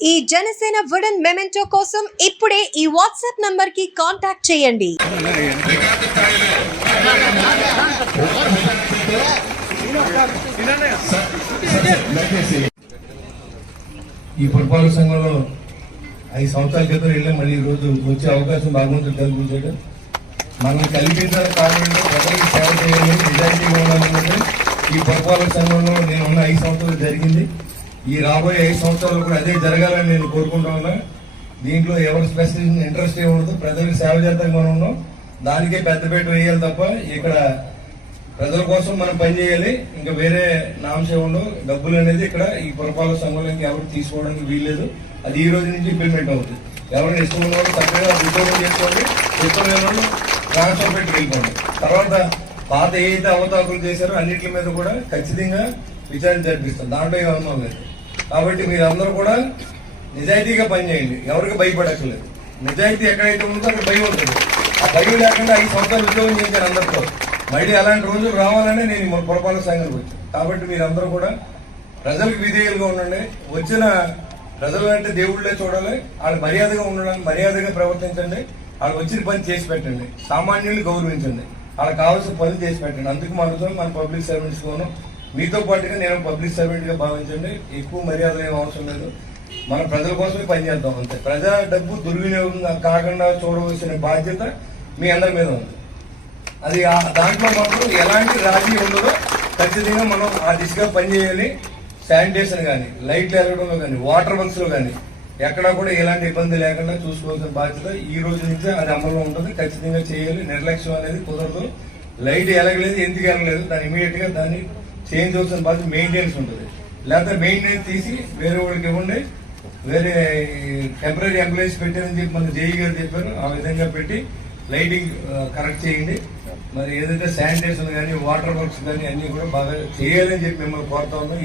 ఈ Janasena wooden memento కోసం ఇప్పుడే ఈ వాట్సాప్ నంబర్ కి కాంటాక్ట్ చేయండి. ఈ పురపాలక సంఘంలో 5 సంవత్సరాల క్రితం వెళ్ళి మళ్ళీ ఈ రోజు వచ్చే అవకాశం భగవంతుడు కల్పించాడు. మనల్ని కల్పించాలని కారణం ప్రజలకు సేవ చేయాలి, నిజాయితీగా ఉండాలన్నది ఈ పురపాలక సంఘంలో నేను ఉన్న 5 సంవత్సరాలు జరిగింది. ఈ రాబోయే 5 సంవత్సరాలు కూడా అదే జరగాలని నేను కోరుకుంటా ఉన్నా. దీంట్లో ఎవరు స్పెషల్ ఇంట్రెస్ట్ ఏ ఉండదు, ప్రజలకు సేవ చేద్దాం మనం ఉన్నాం, దానికే పెద్దపేట వేయాలి తప్ప ఇక్కడ ప్రజల కోసం మనం పనిచేయాలి. ఇంకా వేరే నాంశం ఉండవు. డబ్బులు అనేది ఇక్కడ ఈ పురపాలక సంఘంలో ఎవరు తీసుకోవడానికి వీల్లేదు. అది ఈ రోజు నుంచి ఇంప్లిమెంట్ అవుతుంది. ఎవరైనా ఇష్టం ఉన్నవాళ్ళు చక్కగా ఉద్యోగం చేసుకోండి, ఇష్టం లేని వాళ్ళు ట్రాన్స్ఫర్ పెట్టి వెళ్ళిపోండి. తర్వాత పాత ఏదైతే అవతాకులు చేశారో అన్నింటి మీద కూడా ఖచ్చితంగా విచారణ జరిపిస్తాం, దాంట్లో ఏ అనుమానం లేదు. కాబట్టి మీరందరూ కూడా నిజాయితీగా పనిచేయండి, ఎవరికి భయపడక్కర్లేదు. నిజాయితీ ఎక్కడైతే ఉందో అక్కడ భయం ఉంటుంది. ఆ భయం లేకుండా 5 సంవత్సరాలు ఉద్యోగం చేశాను అందరితో. మళ్ళీ అలాంటి రోజులు రావాలనే నేను పురపాలక సంఘానికి వచ్చాను. కాబట్టి మీరందరూ కూడా ప్రజలకు విధేయులుగా ఉండండి. వచ్చిన ప్రజలు అంటే దేవుళ్ళే చూడాలి. వాళ్ళు మర్యాదగా ఉండడానికి మర్యాదగా ప్రవర్తించండి. వాళ్ళు వచ్చిన పని చేసి పెట్టండి. సామాన్యులు గౌరవించండి. వాళ్ళకి కావాల్సిన పనులు చేసి పెట్టండి. అందుకు మన పబ్లిక్ సర్వెంట్స్ కోను మీతో పాటుగా నేను పబ్లిక్ సర్వెంట్ గా భావించండి. ఎక్కువ మర్యాదలు ఏం అవసరం లేదు. మన ప్రజల కోసమే పనిచేద్దాం అంతే. ప్రజా డబ్బు దుర్వినియోగం కాకుండా చూడవలసిన బాధ్యత మీ అందరి మీద ఉంది. అది దాంట్లో మాత్రం ఎలాంటి రాజీ ఉండదో ఖచ్చితంగా మనం ఆ దిశగా పనిచేయాలి. శానిటేషన్ కానీ, లైట్లు ఎరగడంలో కానీ, వాటర్ వర్క్స్ లో కానీ ఎక్కడా కూడా ఎలాంటి ఇబ్బంది లేకుండా చూసుకోవాల్సిన బాధ్యత ఈ రోజు నుంచే అది అమల్లో ఉంటుంది. ఖచ్చితంగా చేయాలి. నిర్లక్ష్యం అనేది కుదరదు. లైట్ ఎలగలేదు, ఎందుకు ఎలగలేదు, దాన్ని ఇమీడియట్ గా దాన్ని చేంజ్ చేయాల్సిన బాధ్యత మెయింటెనెన్స్ ఉంటుంది. లేకపోతే మెయింటెనెన్స్ తీసి వేరే వాళ్ళకి ఇవ్వండి. వేరే టెంపరీ ఎంప్లాయీస్ పెట్టారని చెప్పి మన జేఈ గారు చెప్పారు. ఆ విధంగా పెట్టి లైటింగ్ కరెక్ట్ చేయండి. మరి ఏదైతే శానిటేషన్ కానీ, వాటర్ వర్క్స్ కానీ అన్ని కూడా బాగా చేయాలని చెప్పి మిమ్మల్ని కోరుతా ఉన్నాం.